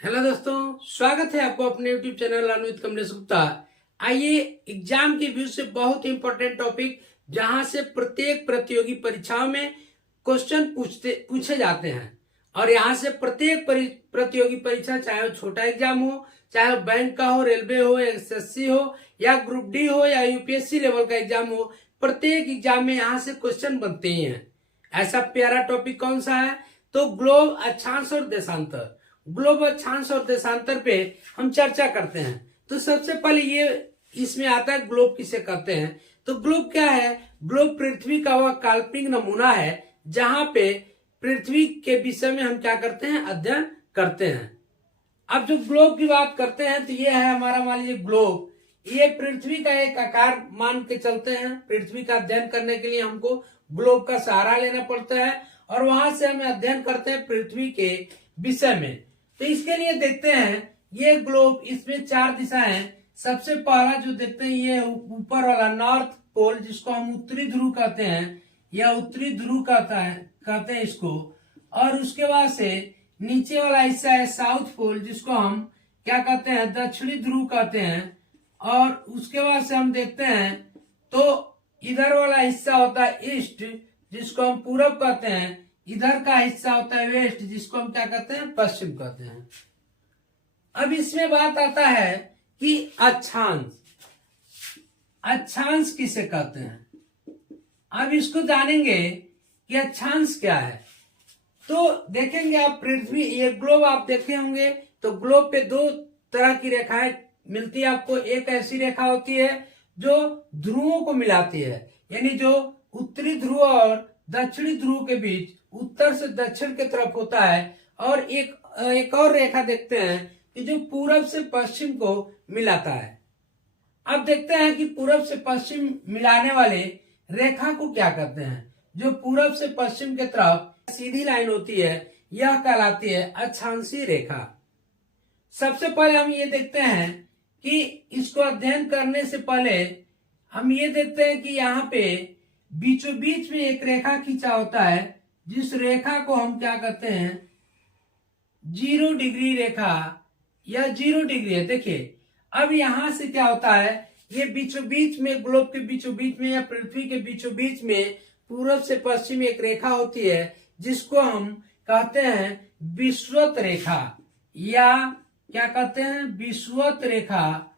Hello दोस्तों, स्वागत है आपको अपने यूट्यूब चैनल अनुवित कमलेश गुप्ता। आइए एग्जाम के व्यू से बहुत इंपॉर्टेंट टॉपिक, जहां से प्रत्येक प्रतियोगी परीक्षाओं में क्वेश्चन पूछे जाते हैं। और यहां से प्रत्येक प्रतियोगी परीक्षा, चाहे वो छोटा एग्जाम हो, चाहे वो बैंक का हो, रेलवे हो, एसएससी हो, या ग्रुप डी हो, या यूपीएससी लेवल का एग्जाम हो, प्रत्येक एग्जाम में यहाँ से क्वेश्चन बनते ही हैं। ऐसा प्यारा टॉपिक कौन सा है? तो ग्लोब, अक्षांश और देशांतर। ग्लोब, अक्षांश और देशांतर पे हम चर्चा करते हैं। तो सबसे पहले ये इसमें आता है ग्लोब किसे कहते हैं। तो ग्लोब क्या है? ग्लोब पृथ्वी का वह काल्पनिक नमूना है जहां पे पृथ्वी के विषय में हम क्या करते हैं? अध्ययन करते हैं। अब जो ग्लोब की बात करते हैं तो ये है हमारा, मान लीजिए ग्लोब, ये पृथ्वी का एक आकार मान के चलते हैं। पृथ्वी का अध्ययन करने के लिए हमको ग्लोब का सहारा लेना पड़ता है और वहां से हमें अध्ययन करते हैं पृथ्वी के विषय में। तो इसके लिए देखते हैं ये ग्लोब, इसमें 4 दिशाएं। सबसे पहला जो देखते हैं ये ऊपर वाला नॉर्थ पोल, जिसको हम उत्तरी ध्रुव कहते हैं, या उत्तरी ध्रुव कहते हैं इसको। और उसके बाद से नीचे वाला हिस्सा है साउथ पोल, जिसको हम क्या कहते हैं? दक्षिणी ध्रुव कहते हैं। और उसके बाद से हम देखते हैं तो इधर वाला हिस्सा होता है ईस्ट, जिसको हम पूरब कहते हैं। इधर का हिस्सा होता है वेस्ट, जिसको हम क्या कहते हैं? पश्चिम कहते हैं। अब इसमें बात आता है कि अक्षांश। अक्षांश किसे कहते हैं? अब इसको जानेंगे कि अक्षांश क्या है। तो देखेंगे आप, पृथ्वी, ये ग्लोब आप देखे होंगे तो ग्लोब पे 2 तरह की रेखाएं मिलती है आपको। एक ऐसी रेखा होती है जो ध्रुवों को मिलाती है, यानी जो उत्तरी ध्रुव और दक्षिणी ध्रुव के बीच, उत्तर से दक्षिण की तरफ होता है। और एक और रेखा देखते हैं कि जो पूरब से पश्चिम को मिलाता है। अब देखते हैं कि पूरब से पश्चिम मिलाने वाले रेखा को क्या कहते हैं। जो पूरब से पश्चिम की तरफ सीधी लाइन होती है, यह कहलाती है अक्षांशीय रेखा। सबसे पहले हम ये देखते हैं कि इसको अध्ययन करने से पहले हम ये देखते हैं कि यहाँ पे बीचों बीच में एक रेखा खींचा होता है, जिस रेखा को हम क्या कहते हैं? 0 डिग्री रेखा, या 0 डिग्री है। देखिए अब यहां से क्या होता है, ये बीचों बीच में, ग्लोब के बीचों बीच में या पृथ्वी के बीचों बीच में पूरब से पश्चिम एक रेखा होती है, जिसको हम कहते हैं विषुवत रेखा, या क्या कहते हैं? विषुवत रेखा,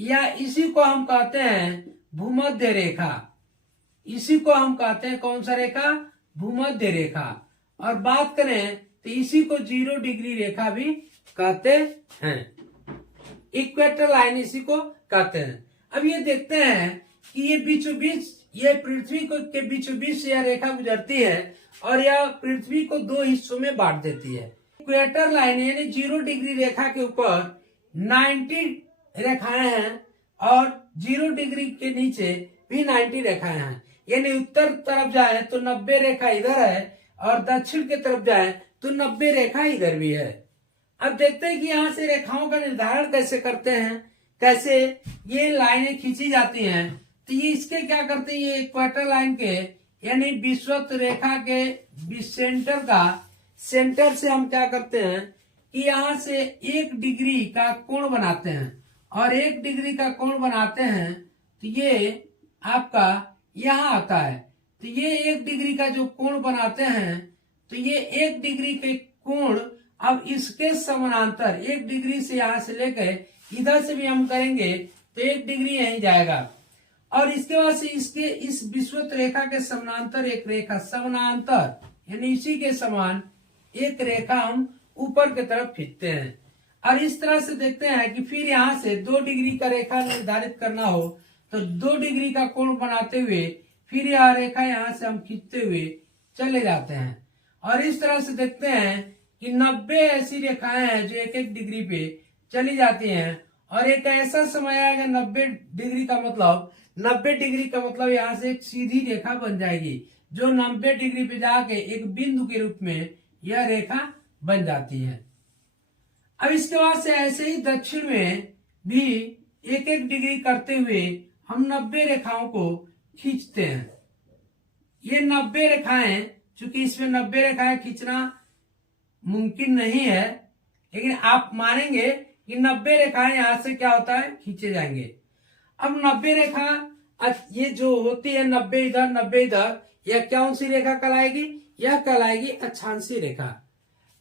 या इसी को हम कहते हैं भूमध्य रेखा। इसी को हम कहते हैं कौन सा रेखा? भूमध्य रेखा। और बात करें तो इसी को 0 डिग्री रेखा भी कहते हैं। इक्वेटर लाइन इसी को कहते हैं। अब ये देखते हैं कि ये बीचों बीच, ये पृथ्वी को के बीचों बीच से यह रेखा गुजरती है और यह पृथ्वी को 2 हिस्सों में बांट देती है। इक्वेटर लाइन यानी 0 डिग्री रेखा के ऊपर 90 रेखाएं हैं और 0 डिग्री के नीचे भी 90 रेखाएं हैं। यानी उत्तर तरफ जाए तो 90 रेखा इधर है और दक्षिण की तरफ जाए तो 90 रेखा इधर भी है। अब देखते हैं कि यहाँ से रेखाओं का निर्धारण कैसे करते हैं, कैसे ये लाइनें खींची जाती हैं। तो ये इसके क्या करते हैं, ये इक्वेटर लाइन के यानी विषुवत रेखा के सेंटर का, सेंटर से हम क्या करते हैं कि यहाँ से 1 डिग्री का कोण बनाते हैं। और 1 डिग्री का कोण बनाते हैं तो ये आपका यहाँ आता है। तो ये 1 डिग्री का जो कोण बनाते हैं, तो ये 1 डिग्री के कोण अब इसके समानांतर 1 डिग्री से यहाँ से लेकर इधर से भी हम करेंगे तो 1 डिग्री यहीं जाएगा। और इसके बाद से इसके इस विषुवत रेखा के समानांतर एक रेखा, समानांतर यानी इसी के समान एक रेखा हम ऊपर की तरफ खींचते हैं। और इस तरह से देखते हैं कि फिर यहाँ से 2 डिग्री का रेखा निर्धारित करना हो तो 2 डिग्री का कोण बनाते हुए फिर यह रेखा यहाँ से हम खींचते हुए चले जाते हैं। और इस तरह से देखते हैं कि 90 ऐसी रेखाएं हैं जो 1-1 डिग्री पे चली जाती हैं। और एक ऐसा समय आएगा 90 डिग्री का मतलब, 90 डिग्री का मतलब यहाँ से एक सीधी रेखा बन जाएगी, जो 90 डिग्री पे जाके एक बिंदु के रूप में यह रेखा बन जाती है। अब इसके बाद से ऐसे ही दक्षिण में भी 1-1 डिग्री करते हुए हम 90 रेखाओं को खींचते हैं। ये 90 रेखाएं, चूंकि इसमें 90 रेखाएं खींचना मुमकिन नहीं है, लेकिन आप मानेंगे कि 90 रेखाएं यहां से क्या होता है, खींचे जाएंगे। अब 90 रेखा ये जो होती है 90 इधर 90 इधर, यह कौन सी रेखा कहलाएगी, यह कहलाएगी अक्षांशीय रेखा।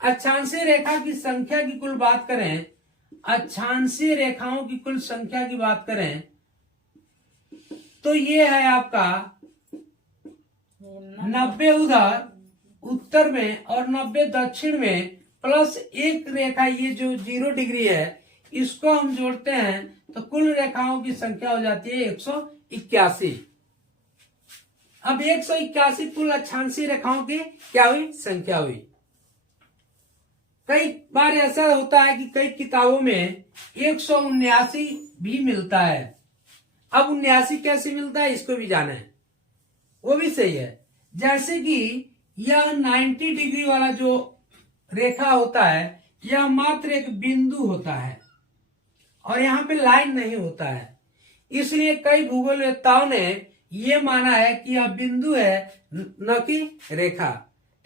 अक्षांशीय रेखा की संख्या की कुल बात करें, अक्षांशीय रेखाओं की कुल संख्या की बात करें तो ये है आपका 90 उधर उत्तर में और 90 दक्षिण में, प्लस एक रेखा ये जो 0 डिग्री है इसको हम जोड़ते हैं तो कुल रेखाओं की संख्या हो जाती है 181। अब 181 कुल अक्षांशीय रेखाओं की क्या हुई, संख्या हुई। कई बार ऐसा होता है कि कई किताबों में 179 भी मिलता है। अब 79 कैसे मिलता है इसको भी जाने, वो भी सही है। जैसे कि यह 90 डिग्री वाला जो रेखा होता है यह मात्र एक बिंदु होता है और यहाँ पे लाइन नहीं होता है, इसलिए कई भूगोलवेत्ताओं ने यह माना है कि यह बिंदु है न कि रेखा।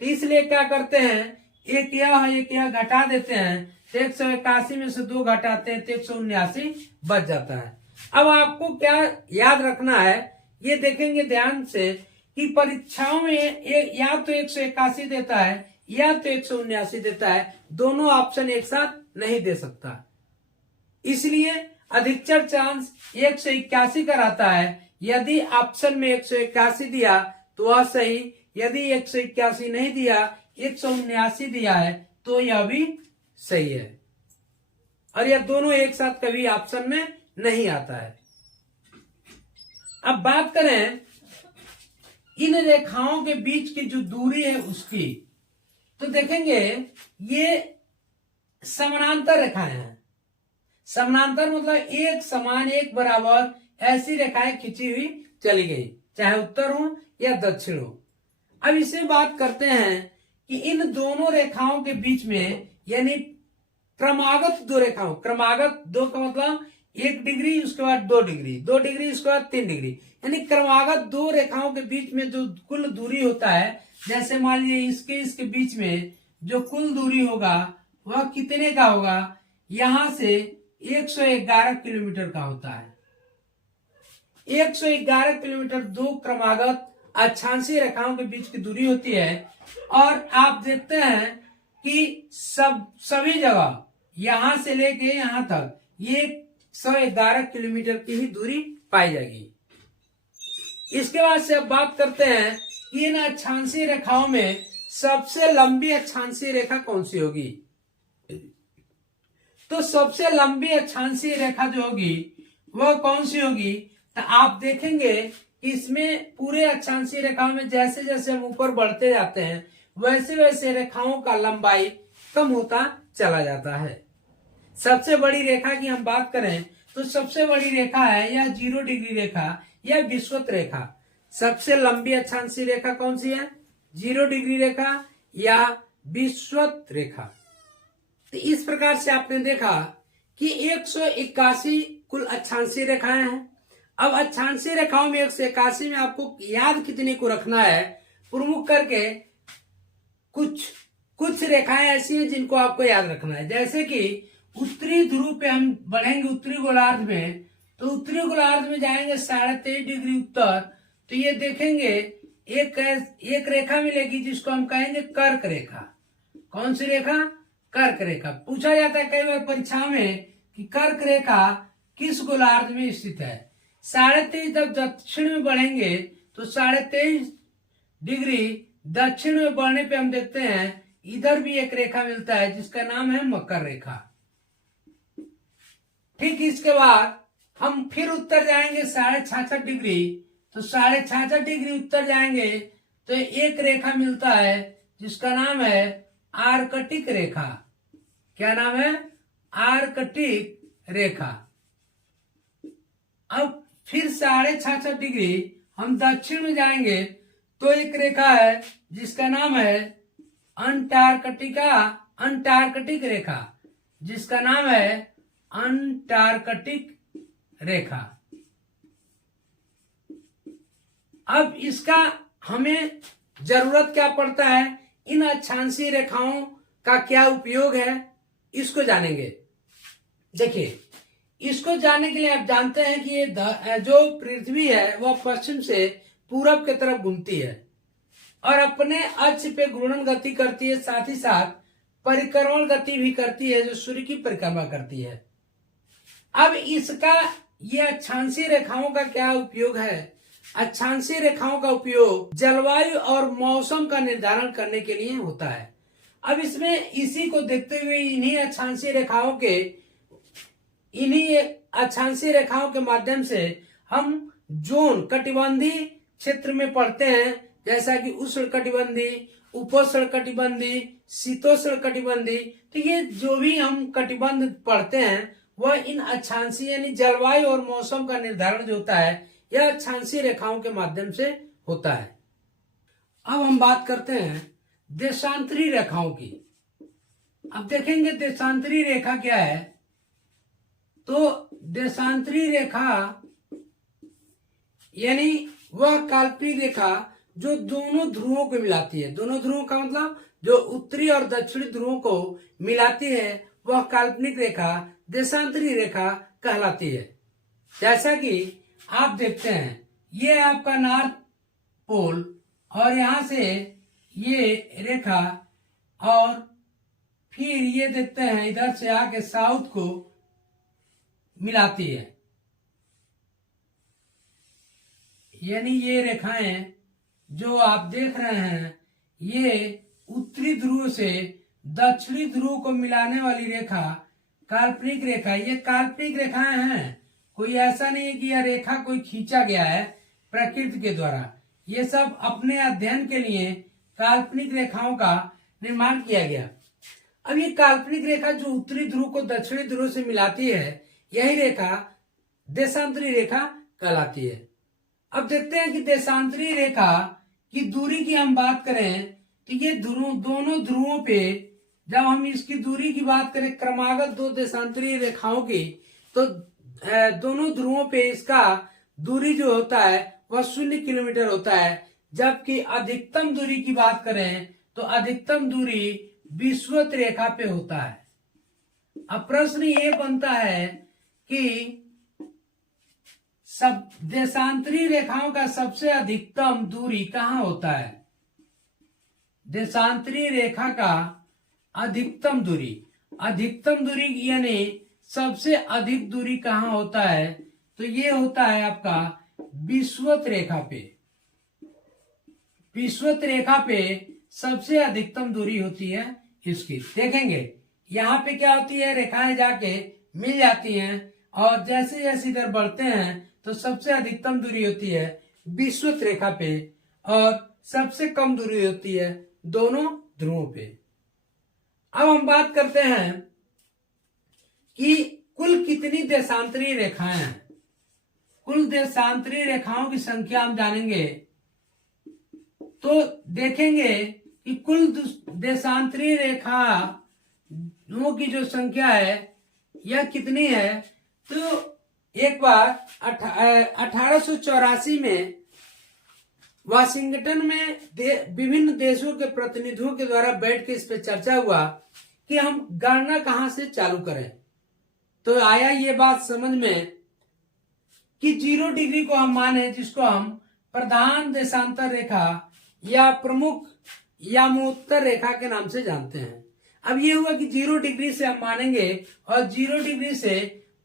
तो इसलिए क्या करते हैं, एक यह घटा देते हैं, तो 181 में से 2 घटाते हैं तो 179 बच जाता है। अब आपको क्या याद रखना है, ये देखेंगे ध्यान से कि परीक्षाओं में या तो 181 देता है या तो 179 देता है, दोनों ऑप्शन एक साथ नहीं दे सकता। इसलिए अधिकतर चांस 181 का रहता है। यदि ऑप्शन में 181 दिया तो वह सही, यदि 181 नहीं दिया 179 दिया है तो यह भी सही है, और यह दोनों एक साथ कभी ऑप्शन में नहीं आता है। अब बात करें इन रेखाओं के बीच की जो दूरी है उसकी, तो देखेंगे ये समानांतर रेखाएं हैं। समानांतर मतलब एक समान एक बराबर ऐसी रेखाएं खींची हुई चली गई, चाहे उत्तर हो या दक्षिण हो। अब इसे बात करते हैं कि इन दोनों रेखाओं के बीच में, यानी क्रमागत दो रेखाओं, क्रमागत दो का मतलब 1 डिग्री उसके बाद 2 डिग्री, 2 डिग्री उसके बाद 3 डिग्री, यानी क्रमागत दो रेखाओं के बीच में जो कुल दूरी होता है, जैसे मान लीजिए इसके बीच में जो कुल दूरी होगा वह कितने का होगा, यहां से 111 किलोमीटर का होता है। 111 किलोमीटर दो क्रमागत अक्षांशीय रेखाओं के बीच की दूरी होती है। और आप देखते हैं कि सभी जगह यहां से लेके यहां तक ये 111 किलोमीटर की ही दूरी पाई जाएगी। इसके बाद से अब बात करते हैं कि इन अक्षांशीय रेखाओं में सबसे लंबी अक्षांशीय रेखा कौन सी होगी। तो सबसे लंबी अक्षांशीय रेखा जो होगी वह कौन सी होगी, तो आप देखेंगे कि इसमें पूरे अक्षांशीय रेखाओं में जैसे जैसे हम ऊपर बढ़ते जाते हैं वैसे वैसे रेखाओं का लंबाई कम होता चला जाता है। सबसे बड़ी रेखा की हम बात करें तो सबसे बड़ी रेखा है यह 0 डिग्री रेखा या विषुवत रेखा। सबसे लंबी अक्षांशीय रेखा कौन सी है, 0 डिग्री रेखा या विषुवत रेखा। तो इस प्रकार से आपने देखा कि 181 कुल अक्षांशीय रेखाएं हैं। अब अक्षांशीय रेखाओं में 181 में आपको याद कितने को रखना है, प्रमुख करके कुछ रेखाएं ऐसी हैं जिनको आपको याद रखना है। जैसे कि उत्तरी ध्रुव पे हम बढ़ेंगे उत्तरी गोलार्ध में, तो उत्तरी गोलार्ध में जाएंगे 23.5 डिग्री उत्तर, तो ये देखेंगे एक रेखा मिलेगी जिसको हम कहेंगे कर्क रेखा। कौन सी रेखा, कर्क रेखा। पूछा जाता है कई बार परीक्षा में कि कर्क रेखा किस गोलार्ध में स्थित है। 23.5 तक दक्षिण में बढ़ेंगे तो 23.5 डिग्री दक्षिण में बढ़ने पे हम देखते हैं इधर भी एक रेखा मिलता है जिसका नाम है मकर रेखा। ठीक इसके बाद हम फिर उत्तर जाएंगे 66.5 डिग्री, तो 66.5 डिग्री उत्तर जाएंगे तो एक रेखा मिलता है जिसका नाम है आर्कटिक रेखा। क्या नाम है, आर्कटिक रेखा। अब फिर 66.5 डिग्री हम दक्षिण में जाएंगे तो एक रेखा है जिसका नाम है अंटार्कटिक रेखा, जिसका नाम है अंटार्कटिक रेखा। अब इसका हमें जरूरत क्या पड़ता है, इन अक्षांशीय रेखाओं का क्या उपयोग है, इसको जानेंगे। देखिए, इसको जानने के लिए आप जानते हैं कि ये जो पृथ्वी है वह पश्चिम से पूरब की तरफ घूमती है और अपने अक्ष पे घूर्णन गति करती है, साथ ही साथ परिक्रमण गति भी करती है जो सूर्य की परिक्रमा करती है। अब इसका ये अक्षांशीय रेखाओं का क्या उपयोग है? अक्षांशीय रेखाओं का उपयोग जलवायु और मौसम का निर्धारण करने के लिए होता है। अब इसमें इसी को देखते हुए इन्हीं अक्षांशीय रेखाओं के माध्यम से हम जोन कटिबंधीय क्षेत्र में पढ़ते हैं, जैसा कि उष्ण कटिबंधीय, उपोष्ण कटिबंधीय, शीतोष्ण कटिबंधीय। तो ये जो भी हम कटिबंध पढ़ते हैं वह इन अक्षांशीय यानी जलवायु और मौसम का निर्धारण जो होता है यह अक्षांशीय रेखाओं के माध्यम से होता है। अब हम बात करते हैं देशांतरी रेखाओं की। अब देखेंगे देशांतरी रेखा क्या है। तो देशांतरी रेखा यानी वह काल्पनिक रेखा जो दोनों ध्रुवों को मिलाती है। दोनों ध्रुवों का मतलब जो उत्तरी और दक्षिणी ध्रुवों को मिलाती है वह काल्पनिक रेखा देशांतरी रेखा कहलाती है। जैसा कि आप देखते हैं ये आपका नॉर्थ पोल और यहां से ये रेखा और फिर ये देखते हैं इधर से आके साउथ को मिलाती है। यानी ये रेखाएं जो आप देख रहे हैं ये उत्तरी ध्रुव से दक्षिणी ध्रुव को मिलाने वाली रेखा काल्पनिक रेखा। ये काल्पनिक रेखाएं हैं, कोई ऐसा नहीं है कि यह रेखा कोई खींचा गया है प्रकृति के द्वारा। ये सब अपने अध्ययन के लिए काल्पनिक रेखाओं का निर्माण किया गया। अब ये काल्पनिक रेखा जो उत्तरी ध्रुव को दक्षिणी ध्रुव से मिलाती है यही रेखा देशांतरी रेखा कहलाती है। अब देखते हैं कि देशांतरी रेखा की दूरी की हम बात करें तो ये दोनों ध्रुवों पे जब हम इसकी दूरी की बात करें क्रमागत दो देशांतरी रेखाओं की तो दोनों ध्रुवों पे इसका दूरी जो होता है वह 0 किलोमीटर होता है। जबकि अधिकतम दूरी की बात करें तो अधिकतम दूरी विषुवत रेखा पे होता है। अब प्रश्न ये बनता है कि सब देशांतरी रेखाओं का सबसे अधिकतम दूरी कहाँ होता है? देशांतरी रेखा का अधिकतम दूरी यानी सबसे अधिक दूरी कहाँ होता है? तो ये होता है आपका विषुवत रेखा पे। विषुवत रेखा पे सबसे अधिकतम दूरी होती है इसकी। देखेंगे यहाँ पे क्या होती है, रेखाएं जाके मिल जाती हैं और जैसे जैसे इधर बढ़ते हैं तो सबसे अधिकतम दूरी होती है विषुवत रेखा पे और सबसे कम दूरी होती है दोनों ध्रुवों पे। अब हम बात करते हैं कि कुल कितनी देशांतरी रेखाएं हैं। कुल देशांतरी रेखाओं की संख्या हम जानेंगे तो देखेंगे कि कुल देशांतरी रेखाओं की जो संख्या है यह कितनी है। तो एक बार 1884 में वाशिंगटन में विभिन्न देशों के प्रतिनिधियों के द्वारा बैठ के इस पे चर्चा हुआ कि हम गणना कहां से चालू करें। तो आया ये बात समझ में कि 0 डिग्री को हम माने, जिसको हम प्रधान देशांतर रेखा या प्रमुख यामोत्तर रेखा के नाम से जानते हैं। अब ये हुआ कि 0 डिग्री से हम मानेंगे और 0 डिग्री से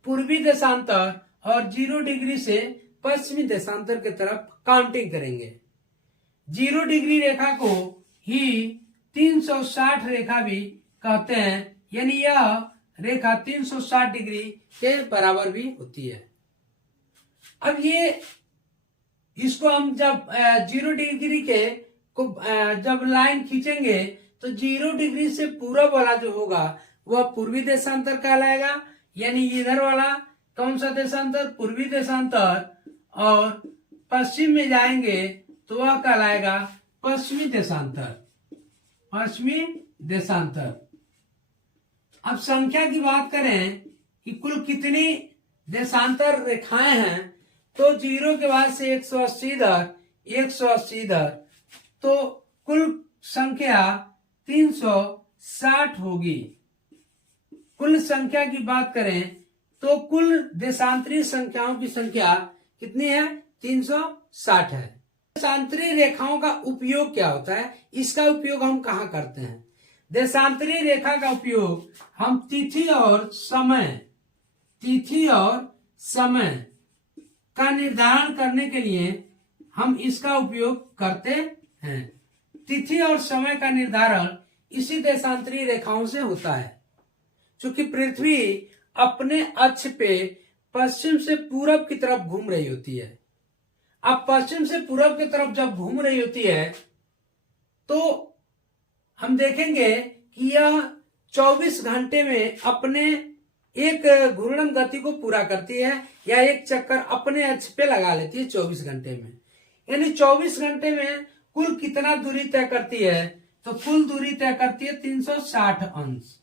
पूर्वी देशांतर और 0 डिग्री से पश्चिमी देशांतर की तरफ काउंटिंग करेंगे। 0 डिग्री रेखा को ही 360 रेखा भी कहते हैं, यानी यह रेखा 360 डिग्री के बराबर भी होती है। अब ये इसको हम जब 0 डिग्री के को जब लाइन खींचेंगे तो 0 डिग्री से पूरब वाला जो होगा वह पूर्वी देशांतर कहलाएगा, यानी इधर वाला कौन सा देशांतर? पूर्वी देशांतर। और पश्चिम में जाएंगे तो वह कहलाएगा पश्चिमी देशांतर। पश्चिमी देशांतर। अब संख्या की बात करें कि कुल कितनी देशांतर रेखाएं हैं तो 0 के बाद से 180 इधर तो कुल संख्या 360 होगी। कुल संख्या की बात करें तो कुल देशांतरी संख्याओं की संख्या कितनी है? 360 है। देशांतरी रेखाओं का उपयोग क्या होता है? इसका उपयोग हम कहाँ करते हैं? देशांतरी रेखा का उपयोग हम तिथि और समय का निर्धारण करने के लिए हम इसका उपयोग करते हैं। तिथि और समय का निर्धारण इसी देशांतरी रेखाओं से होता है। चूंकि पृथ्वी अपने अक्ष पे पश्चिम से पूरब की तरफ घूम रही होती है। अब पश्चिम से पूरब की तरफ जब घूम रही होती है तो हम देखेंगे कि यह 24 घंटे में अपने एक घूर्णन गति को पूरा करती है या एक चक्कर अपने अक्ष पे लगा लेती है 24 घंटे में। यानी 24 घंटे में कुल कितना दूरी तय करती है? तो कुल दूरी तय करती है 360 अंश।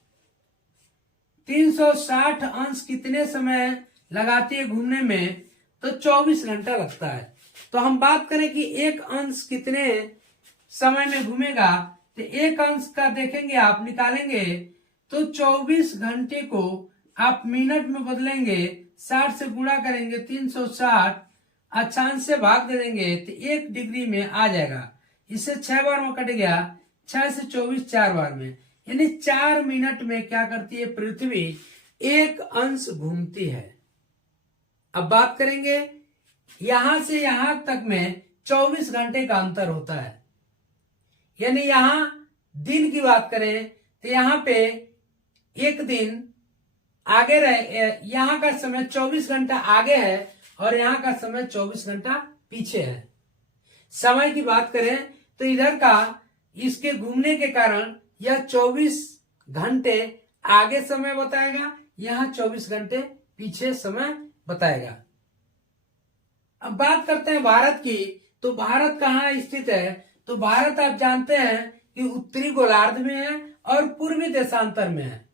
360 अंश कितने समय लगाती है घूमने में? तो 24 घंटा लगता है। तो हम बात करें कि एक अंश कितने समय में घूमेगा, तो एक अंश का देखेंगे आप निकालेंगे तो 24 घंटे को आप मिनट में बदलेंगे, 60 से गुणा करेंगे 360, अक्षांश से भाग दे देंगे तो 1 डिग्री में आ जाएगा। इससे 6 बार में कट गया, 6 से 24 4 बार में, यानी 4 मिनट में क्या करती है पृथ्वी? एक अंश घूमती है। अब बात करेंगे यहां से यहां तक में 24 घंटे का अंतर होता है। यानी यहां दिन की बात करें तो यहां पे एक दिन आगे रहे, यहां का समय 24 घंटा आगे है और यहां का समय 24 घंटा पीछे है। समय की बात करें तो इधर का इसके घूमने के कारण यह 24 घंटे आगे समय बताएगा, यहां 24 घंटे पीछे समय बताएगा। अब बात करते हैं भारत की, तो भारत कहाँ स्थित है? तो भारत आप जानते हैं कि उत्तरी गोलार्ध में है और पूर्वी देशांतर में है।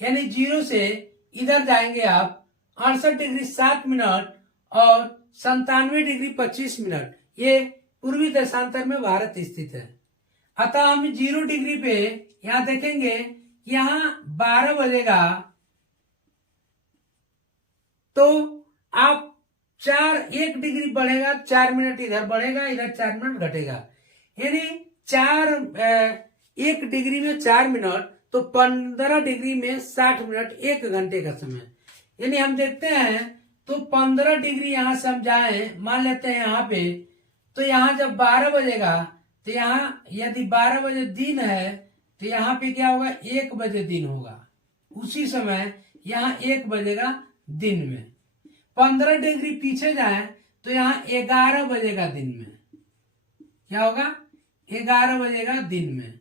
यानी 0 से इधर जाएंगे आप 68 डिग्री 7 मिनट और 97 डिग्री 25 मिनट, ये पूर्वी देशांतर में भारत स्थित है। अतः हम 0 डिग्री पे यहां देखेंगे कि यहां 12 बजेगा तो आप 1 डिग्री बढ़ेगा, 4 मिनट इधर बढ़ेगा, इधर 4 मिनट घटेगा, यानी 1 डिग्री में 4 मिनट तो 15 डिग्री में 60 मिनट, 1 घंटे का समय। यानी हम देखते हैं तो 15 डिग्री यहां से हम जाए, मान लेते हैं यहाँ पे, तो यहाँ जब 12 बजेगा तो यहाँ यदि 12 बजे दिन है तो यहाँ पे क्या होगा? 1 बजे दिन होगा। उसी समय यहाँ 1 बजेगा दिन में। 15 डिग्री पीछे जाए तो यहाँ 11 बजेगा दिन में। क्या होगा? 11 बजेगा दिन में।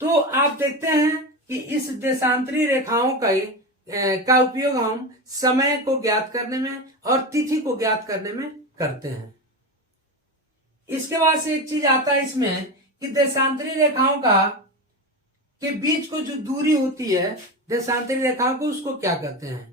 तो आप देखते हैं कि इस देशांतरी रेखाओं का उपयोग हम समय को ज्ञात करने में और तिथि को ज्ञात करने में करते हैं। इसके बाद से एक चीज आता है इसमें कि देशांतरी रेखाओं के बीच को जो दूरी होती है, देशांतरी रेखाओं को उसको क्या कहते हैं?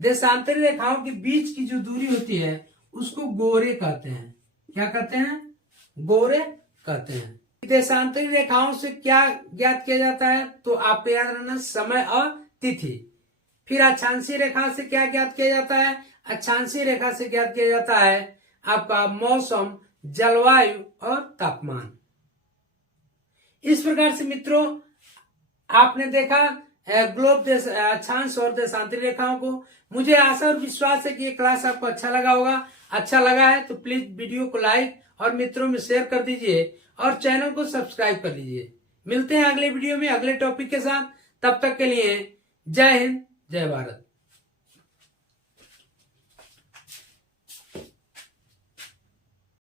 देशांतरी रेखाओं के बीच की जो दूरी होती है उसको गोरे कहते हैं। क्या कहते हैं? गोरे कहते हैं। देशांतरी रेखाओं से क्या ज्ञात किया जाता है? तो आपको याद रखना समय और तिथि। फिर अक्षांशीय रेखा से क्या ज्ञात किया जाता है? अक्षांशीय रेखा से ज्ञात किया जाता है आपका मौसम, जलवायु और तापमान। इस प्रकार से मित्रों आपने देखा ग्लोब अक्षांश और देशांतरी रेखाओं को। मुझे आशा और विश्वास है कि ये क्लास आपको अच्छा लगा होगा। अच्छा लगा है तो प्लीज वीडियो को लाइक और मित्रों में शेयर कर दीजिए और चैनल को सब्सक्राइब कर लीजिए। मिलते हैं अगले वीडियो में अगले टॉपिक के साथ। तब तक के लिए जय हिंद, जय भारत।